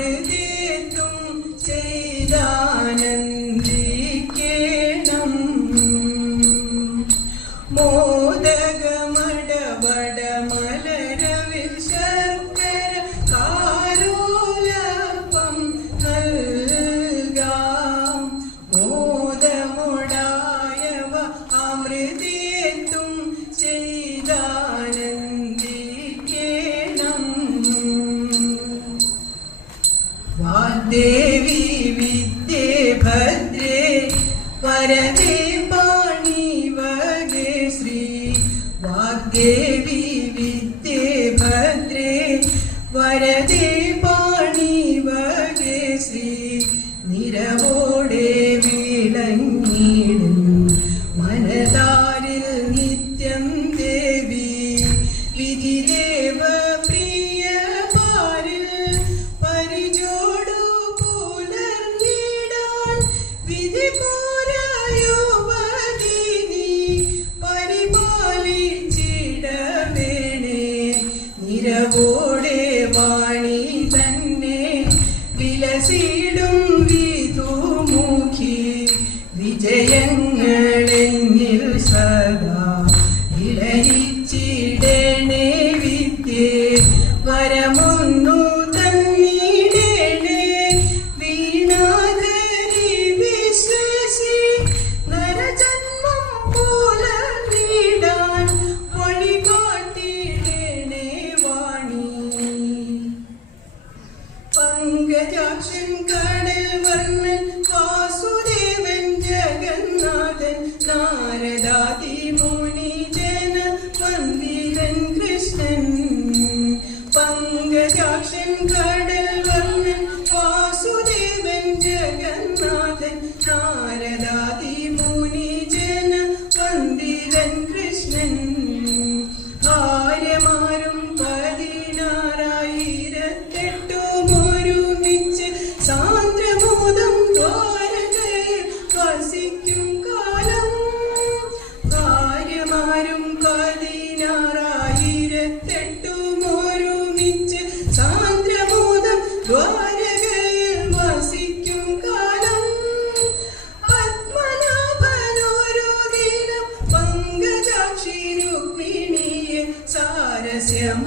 Hare गे श्री वागे Miramos. think Gracias,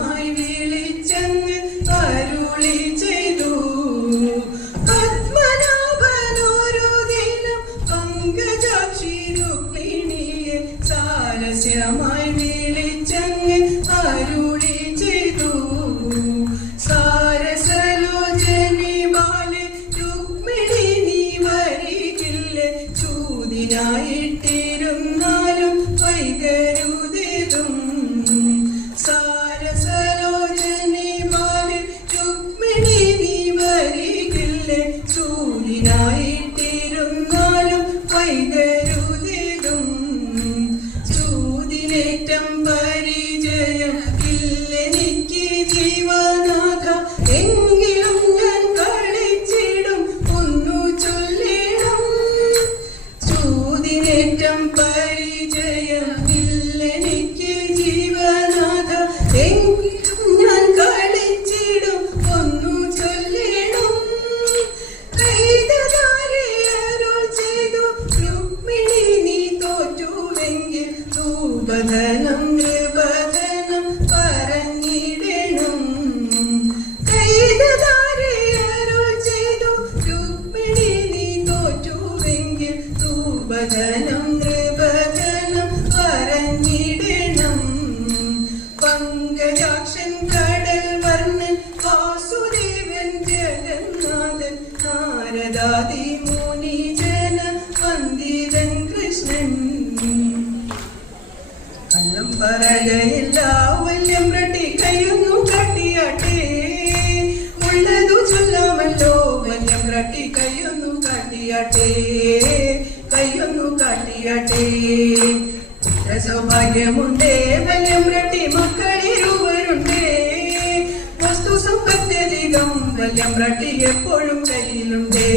രൂപധനം പുത്ര സൗഭാഗ്യമുണ്ടേ വല്യം മക്കളിരുവരുണ്ടേ വസ്തു എപ്പോഴും കയ്യിലുണ്ടേ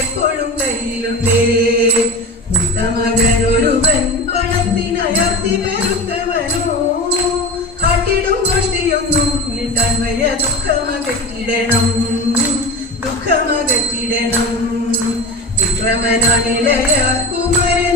എപ്പോഴും കയ്യിലുണ്ടേ. മകനൊരുവൻ പണത്തിനയർത്തി വരുത്തവനോ കാട്ടിടും ഗോഷ്ടിയൊന്നും മിണ്ടാൻ വയ്യ ദുഃഖമകറ്റിടണം ദുഃഖമകറ്റിടണം. കുമരനോ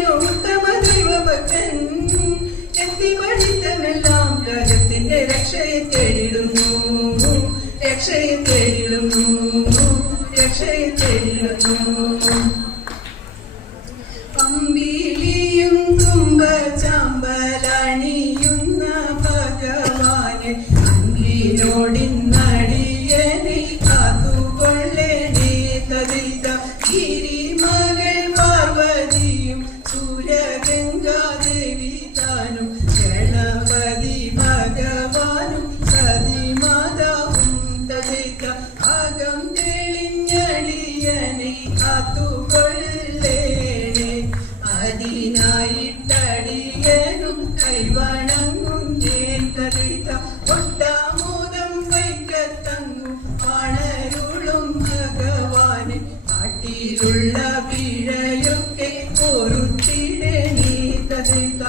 കാട്ടിലുള്ള പിഴയൊക്കെ പൊറുത്തിടണീ തരിത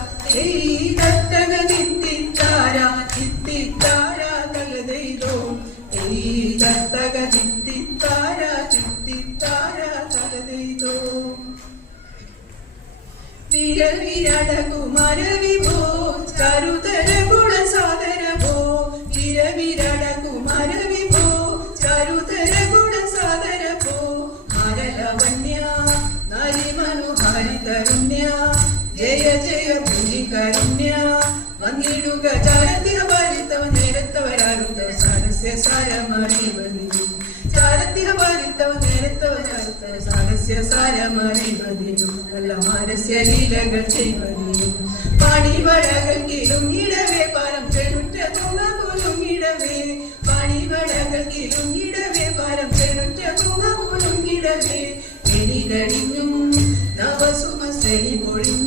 ദത്തക നിത്തിത്താര ചിത്തിത്താര തലതെയ്തോ ഈ ദത്തക ചിത്തിത്താര ചിത്തിത്താര തലതെയ്തോ വിരവിരട കുമാര സാരസ്യ സാരമറിവനിയും നല്ല മാരസ്യ ലീലകൾ ചെയ്വനിയും പാണിവടകൾ കിലുങ്ങിടവേ പരം ചെറുറ്റ തുണ പോലുങ്ങിടവേ പാണിവടകൾ കിലുങ്ങിടവേ പരം ചെറുറ്റ തുണ ഇടവേ. എനിലടിഞ്ഞും നവസുമശ്രേണി പൊഴിഞ്ഞും